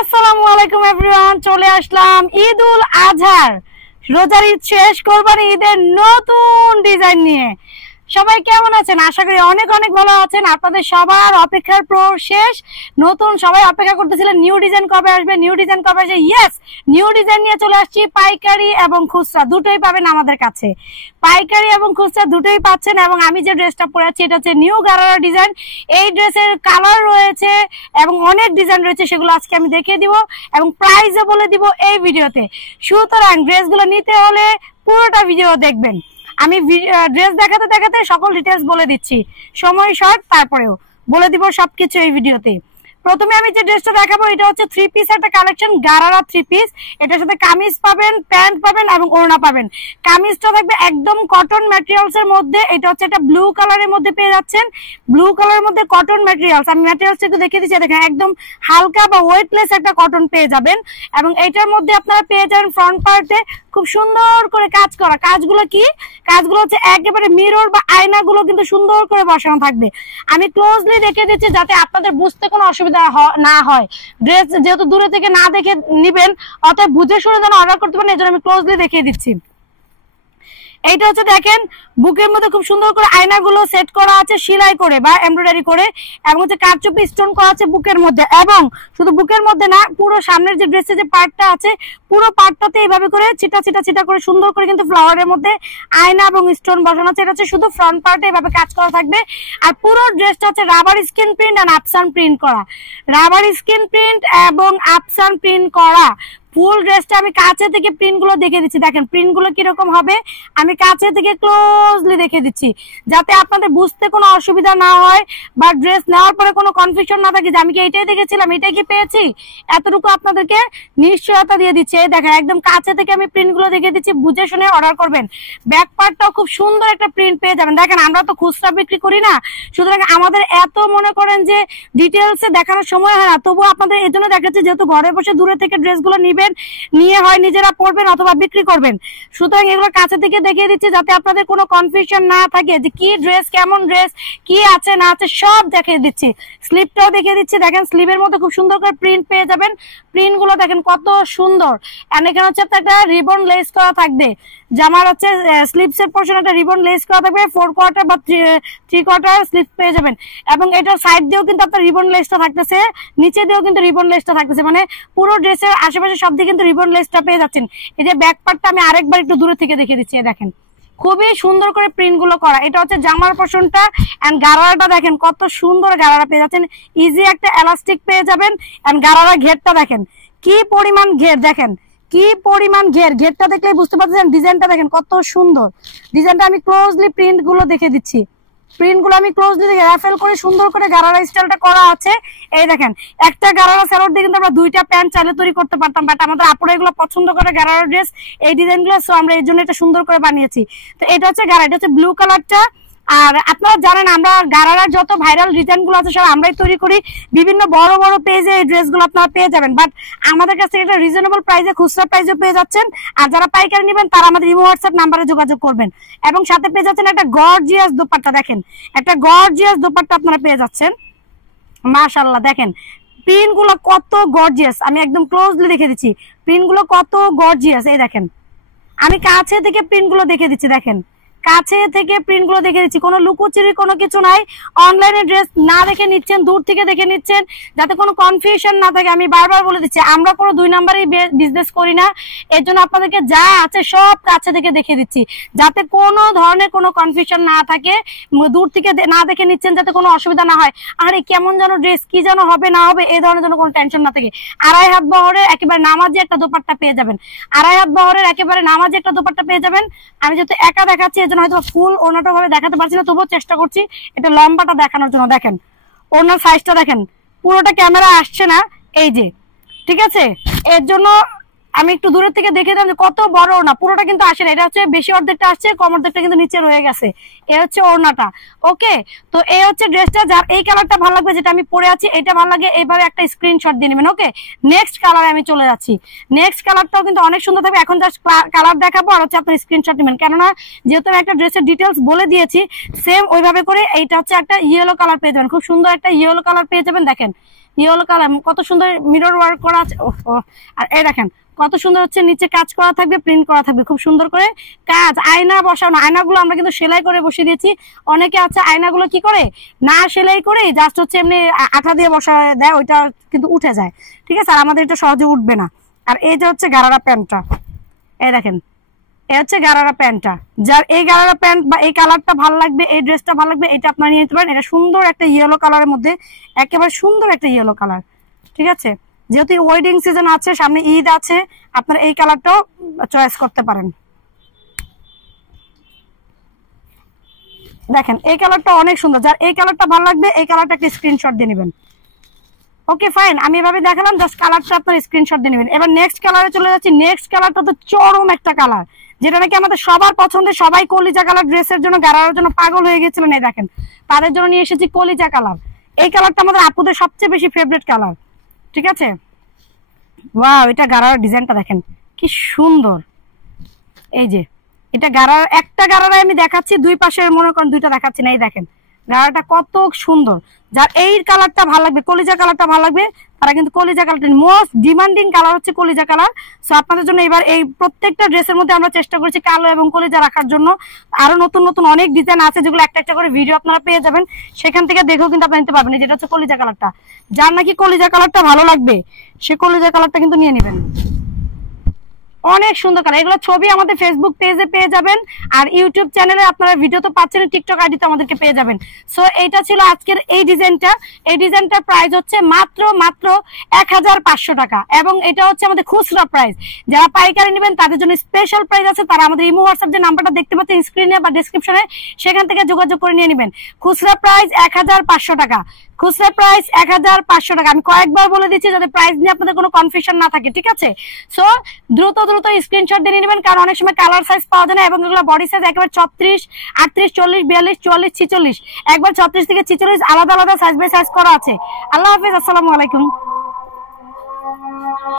আসসালামু আলাইকুম এভরিওয়ান, চলে আসলাম ঈদ উল আজহার রোজার ঈদ শেষ কোরবানি ঈদের নতুন ডিজাইন নিয়ে। সবাই কেমন আছেন? আশা করি অনেক অনেক ভালো আছেন। আপনাদের সবার অপেক্ষার শেষ। নতুন সবাই অপেক্ষা করতেছিলেন নিউ ডিজাইন কবে আসবে, নিউ ডিজাইন কবে আসবে। ইয়েস, নিউ ডিজাইন নিয়ে চলে আসছি। পাইকারি এবং খুচরা দুটোই পাবেন আমাদের কাছে। পাইকারি এবং খুচরা দুটোই পাচ্ছেন। এবং আমি যে ড্রেসটা পরে আছি এটা হচ্ছে নিউ গারারা ডিজাইন। এই ড্রেসের কালার রয়েছে এবং অনেক ডিজাইন রয়েছে, সেগুলো আজকে আমি দেখিয়ে দিব এবং প্রাইসও বলে দিব এই ভিডিওতে। সুতরাং ড্রেসগুলো নিতে হলে পুরোটা ভিডিও দেখবেন। আমি ড্রেস দেখাতে দেখাতে সকল ডিটেলস বলে দিচ্ছি, সময় শর্ট, তারপরেও বলে দিব সবকিছু এই ভিডিওতে। প্রথমে আমি যে ড্রেসটা দেখাবো এটা হচ্ছে থ্রি পিস একটা কালেকশন, গারারা থ্রি পিস। এটার সাথে কামিজ পাবেন, প্যান্ট পাবেন এবং ওড়না পাবেন। কামিজটা থাকবে একদম কটন ম্যাটেরিয়ালস এর মধ্যে। এটা হচ্ছে একটা ব্লু কালারের মধ্যে পেয়ে যাচ্ছেন, ব্লু কালারের মধ্যে কটন ম্যাটেরিয়ালস। আমি ম্যাটেরিয়ালস একটু দেখিয়ে দিচ্ছি, দেখেন একদম হালকা বা ওয়েটলেস একটা কটন পেয়ে যাবেন। এবং এটার মধ্যে আপনারা পেয়ে যাবেন ফ্রন্ট পার্টে খুব সুন্দর করে কাজ করা। কাজগুলো কি? কাজগুলো হচ্ছে একেবারে মিরর বা আয়নাগুলো কিন্তু সুন্দর করে বসানো থাকবে। আমি ক্লোজলি দেখে দিচ্ছি যাতে আপনাদের বুঝতে কোনো অসুবিধা না হয়। ড্রেস যেহেতু দূরে থেকে না দেখে নিবেন, অতএব বুঝে শুনে যেন অর্ডার করতে পারেন, এই জন্য আমি ক্লোজলি দেখিয়ে দিচ্ছি। এইটা হচ্ছে দেখেন বুকের মধ্যে খুব সুন্দর করে আয়নাগুলো সেট করা আছে সেলাই করে বা এমব্রয়ডারি করে, এবং হচ্ছে কারচুপি স্টোন করা আছে বুকের মধ্যে। এবং শুধু বুকের মধ্যে না, পুরো সামনের যে ড্রেসের যে পার্টটা আছে পুরো পার্টটাতে এইভাবে করে ছিটা ছিটা ছিটা করে সুন্দর করে কিন্তু ফ্লাওয়ারের মধ্যে আয়না এবং স্টোন বসানো আছে। এটা হচ্ছে শুধু ফ্রন্ট পার্টে এইভাবে কাজ করা থাকবে। আর পুরো ড্রেসটা হচ্ছে রাবার স্ক্রিন প্রিন্ট আর আপসান প্রিন্ট করা, রাবার স্ক্রিন প্রিন্ট এবং আপসান প্রিন্ট করা। ফুল ড্রেসটা আমি কাছে থেকে প্রিন্ট গুলো দেখে দিচ্ছি, দেখেন প্রিন্ট গুলো কিরকম হবে আমি কাছে থেকে ক্লোজলি দেখে দিচ্ছি যাতে আপনাদের বুঝতে কোনো অসুবিধা না হয় বা ড্রেস নেওয়ার পরে কোনো কনফিউশন না থাকে যে আমি কি এটাই দেখেছিলাম এটাই কি পেয়েছি। এতটুকু আপনাদেরকে নিশ্চয়তা দিয়ে দিচ্ছি। এই দেখেন একদম কাছে থেকে আমি প্রিন্ট গুলো দেখে দিচ্ছি, বুঝে শুনে অর্ডার করবেন। ব্যাক পার্টটাও খুব সুন্দর একটা প্রিন্ট পেয়ে যাবেন। দেখেন আমরা তো খুচরা বিক্রি করি না, সুতরাং আমাদের এত মনে করেন যে ডিটেলসে দেখানোর সময় হয় না, তবুও আপনাদের এই জন্য দেখাচ্ছি যেহেতু ঘরে বসে দূরে থেকে ড্রেসগুলো নিবেন, নিয়ে হয় নিজেরা পরবেন অথবা বিক্রি করবেন। সুতরাং এগুলো কাছে থেকে দেখিয়ে দিচ্ছি যাতে আপনাদের কোনো কনফিউশন না থাকে যে কি ড্রেস, কেমন ড্রেস, কি আছে না আছে সব দেখিয়ে দিচ্ছি। স্লিপটাও দেখিয়ে দিচ্ছি, দেখেন স্লিভের মধ্যে খুব সুন্দর করে প্রিন্ট পেয়ে যাবেন। প্রিন্ট গুলো দেখেন কত সুন্দর। এন্ড এখানে হচ্ছে একটা রিবন লেস করা থাকবে, জামার হচ্ছে স্লিভস এর পোরশন একটা রিবন লেস করা থাকবে, 4 কোয়ার্টার বা 3 কোয়ার্টার স্লিভ পেয়ে যাবেন। এবং এটার সাইড দিয়েও কিন্তু আপনার রিবন লেসটা থাকতেছে, নিচে দিয়েও কিন্তু রিবন লেসটা থাকতেছে, মানে পুরো ড্রেসের আশেপাশে সব দিকে কিন্তু রিবন লেসটা পেয়ে যাচ্ছেন। এই যে ব্যাক পার্টটা আমি আরেকবার একটু দূরে থেকে দেখিয়ে দিচ্ছি, দেখেন খুবই সুন্দর করে প্রিন্ট গুলো করা। এটা হচ্ছে জামার পোরশনটা এন্ড গারারাটা দেখেন কত সুন্দর গারারা পেয়ে যাচ্ছেন। ইজি একটা এলাস্টিক পেয়ে যাবেন। এন্ড গারারা ঘেরটা দেখেন কি পরিমাণ ঘের, দেখেন কি পরিমাণ ঘেরটা দেখলেই বুঝতে পারছেন। ডিজাইনটা দেখেন কত সুন্দর। ডিজাইনটা আমি ক্লোজলি প্রিন্ট গুলো দেখে দিচ্ছি, প্রিন্ট গুলো আমি ক্লোজলি দেখে র্যাফেল করে সুন্দর করে গারারা স্টাইলটা করা আছে। এই দেখেন একটা গারারা স্যালোড দিয়ে কিন্তু আমরা দুইটা প্যান্ট চাইলে তৈরি করতে পারতাম, বাট আমাদের আপুরা এগুলো পছন্দ করে গারারা ড্রেস এই ডিজাইন গুলো, সো আমরা এই জন্য এটা সুন্দর করে বানিয়েছি। তো এটা হচ্ছে গারা, এটা হচ্ছে ব্লু কালারটা। আর আপনারা জানেন আমরা গারারার যত ভাইরাল ডিজাইন গুলো আছে সব আমরাই তৈরি করি, বিভিন্ন বড় বড় পেজে এই ড্রেস গুলো আপনারা পেয়ে যাবেন, বাট আমাদের কাছে এটা রিজনেবল প্রাইসে খুচরা প্রাইসে পেয়ে যাচ্ছেন। আর যারা পাইকারি নেবেন তারা আমাদের ইমো হোয়াটসঅ্যাপ নাম্বারে যোগাযোগ করবেন। এবং সাথে পেয়ে যাচ্ছেন একটা গর্জিয়াস দোপাট্টা, দেখেন একটা গর্জিয়াস দোপাট্টা আপনারা পেয়ে যাচ্ছেন। মাশাআল্লাহ দেখেন প্রিন্ট গুলো কত গর্জিয়াস, আমি একদম ক্লোজলি দেখে দিচ্ছি প্রিন্ট গুলো কত গর্জিয়াস। এই দেখেন আমি কাছে থেকে প্রিন্ট গুলো দেখে দিচ্ছি, দেখেন কাছে থেকে প্রিন্ট গুলো দেখে দিচ্ছি, কোনো লুকোচুরি কোনো কিছু নাই। অনলাইনে ড্রেস না দেখে নিচ্ছেন, দূর থেকে দেখে নিচ্ছেন যাতে কোনো কনফিউশন না থাকে। আমি বারবার বলে দিচ্ছি আমরা কোনো 2 নাম্বারই বিজনেস করি না, এর জন্য আপনাদেরকে যা আছে সব কাছে থেকে দেখে দিচ্ছি যাতে কোনো ধরনের কোনো কনফিউশন না থাকে। দূর থেকে না দেখে নিচ্ছেন যাতে কোনো অসুবিধা না হয়, আরে কেমন যেন ড্রেস কি যেন হবে না হবে এই ধরনের জন্য কোনো টেনশন না থাকে। 2.5 হাত বহরের একেবারে নামাজি একটা দোপাট্টা পেয়ে যাবেন, 2.5 হাত বহরের একেবারে নামাজি একটা দোপাট্টা পেয়ে যাবেন। আমি যেহেতু একা দেখাচ্ছি এর জন্য হয়তো ফুল ওনাটা ভাবে দেখাতে পারছি না, তবুও চেষ্টা করছি এটা লম্বাটা দেখানোর জন্য। দেখেন ওনার সাইজটা দেখেন, পুরোটা ক্যামেরা আসছে না এই যে, ঠিক আছে। এর জন্য আমি একটু দূরের থেকে দেখে দিলাম যে কত বড় ওড়না, পুরোটা কিন্তু আসে না, এটা হচ্ছে বেশি অর্ধেকটা আসছে, কম অর্ধেকটা কিন্তু নিচে রয়ে গেছে। এ হচ্ছে ওড়নাটা। ওকে, তো এই হচ্ছে ড্রেসটা। যার এই কালারটা ভালো লাগবে, যেটা আমি পরে আছি এটা ভালো লাগে, এইভাবে একটা স্ক্রিনশট দিয়ে নেবেন। ওকে, নেক্সট কালারে আমি চলে যাচ্ছি। নেক্সট কালারটাও কিন্তু অনেক সুন্দর থাকবে। এখন জাস্ট কালার দেখাবো আর হচ্ছে আপনার স্ক্রিনশট নেবেন, কেননা যেহেতু আমি একটা ড্রেসের ডিটেলস বলে দিয়েছি, সেম ওইভাবে করে এইটা হচ্ছে একটা ইয়েলো কালার পেয়ে যাবেন, খুব সুন্দর একটা ইয়েলো কালার পেয়ে যাবেন। দেখেন ইয়েলো কালার কত সুন্দর মিরর ওয়ার্ক করা আছে। আর এই দেখেন কত সুন্দর হচ্ছে নিচে কাজ করা থাকবে, প্রিন্ট করা থাকবে, খুব সুন্দর করে কাজ। আয়না বসানো, আয়নাগুলো আমরা কিন্তু সেলাই করে বসিয়ে দিয়েছি। অনেকে আছে আয়নাগুলো কি করে না সেলাই করে জাস্ট হচ্ছে এমনি আঠা দিয়ে বসা দেয়, ওইটা কিন্তু উঠে যায়। ঠিক আছে, আর আমাদের এটা সহজে উঠবে না। আর এই যে হচ্ছে গারারা প্যান্টটা, এই দেখেন এ হচ্ছে গারারা প্যান্টটা। যার এই গারারা প্যান্ট বা এই কালারটা ভালো লাগবে, এই ড্রেসটা ভালো লাগবে, এটা আপনারা নিয়ে নিতে পারেন। এটা সুন্দর একটা ইয়েলো কালারের মধ্যে, একেবারে সুন্দর একটা ইয়েলো কালার। ঠিক আছে, যেহেতু ওয়েডিং সিজন আছে, সামনে ঈদ আছে, আপনারা এই কালারটাও চয়েস করতে পারেন। দেখেন এই কালারটা অনেক সুন্দর। যার এই কালারটা ভালো লাগবে, এই কালারটা একটা স্ক্রিনশট দিয়ে নেবেন। ওকে ফাইন, আমি এভাবে দেখালাম, জাস্ট কালারটা আপনার স্ক্রিনশট দিয়ে নেবেন। এবার নেক্সট কালারে চলে যাচ্ছি। নেক্সট কালারটা তো চরম একটা কালার, যেটা নাকি আমাদের সবার পছন্দের, সবাই কলিজা কালার ড্রেসের জন্য, গারার জন্য পাগল হয়ে গেছিলেন। এই দেখেন তাদের জন্য নিয়ে এসেছি কলিজা কালার। এই কালারটা আমাদের আপুদের সবচেয়ে বেশি ফেভারিট কালার। ঠিক আছে, ওয়াও, এটা গারার ডিজাইনটা দেখেন কি সুন্দর। এই যে এটা গারার, একটা গারারে আমি দেখাচ্ছি, দুই পাশে মনে করেন দুইটা দেখাচ্ছি না। এই দেখেন গারাটা কত সুন্দর। যার এই কালারটা ভালো লাগবে, কলিজা কালারটা ভালো লাগবে, তারা কিন্তু কলিজা কালারটা, মোস্ট ডিমান্ডিং কালার হচ্ছে কলিজা কালার। সো আপনাদের জন্য এবার এই প্রত্যেকটা ড্রেসের মধ্যে আমরা চেষ্টা করছি কালো এবং কলিজা রাখার জন্য। আরো নতুন নতুন অনেক ডিজাইন আছে, যেগুলো একটা একটা করে ভিডিও আপনারা পেয়ে যাবেন, সেখান থেকে দেখেও কিন্তু আপনারা নিতে পারবেন। যেটা হচ্ছে কলিজা কালারটা, যার নাকি কলিজা কালারটা ভালো লাগবে সে কলিজা কালারটা কিন্তু নিয়ে নেবেন। অনেক সুন্দর কালার। এগুলো ছবি আমাদের ফেসবুক পেজে পেয়ে যাবেন, আর ইউটিউব চ্যানেলে আপনারা ভিডিও তো পাচ্ছেন, টিকটক আইডিতে আমাদেরকে পেয়ে যাবেন। সো এইটা ছিল আজকের এই ডিজাইনটা। এই ডিজাইনটার প্রাইস হচ্ছে মাত্র 1500 টাকা, এবং এটা হচ্ছে আমাদের খুচরা প্রাইস। যারা পাইকারি নেবেন তাদের জন্য স্পেশাল প্রাইস আছে, তারা আমাদের ইমো হোয়াটসঅ্যাপ যে নাম্বারটা দেখতে পাচ্ছেন স্ক্রিনে বা ডিসক্রিপশনে, সেখান থেকে যোগাযোগ করে নিয়ে নেবেন। খুচরা প্রাইস 1500 টাকা, খুচরা প্রাইস 1500 টাকা। আমি কয়েকবার বলে দিচ্ছি যাতে প্রাইস নিয়ে আপনাদের কোনো কনফিউশন না থাকে। ঠিক আছে, সো দ্রুত স্ক্রিনশট দিয়ে নেবেন, কারণ অনেক সময় কালার সাইজ পাওয়া যায় না, এবং এগুলো বডি সাইজ একেবারে 36, 38, 40, 42, 44, 46, একবার 36 থেকে 46 আলাদা আলাদা সাইজ বাই সাইজ করা আছে। আল্লাহ হাফিজ, আসসালামু আলাইকুম।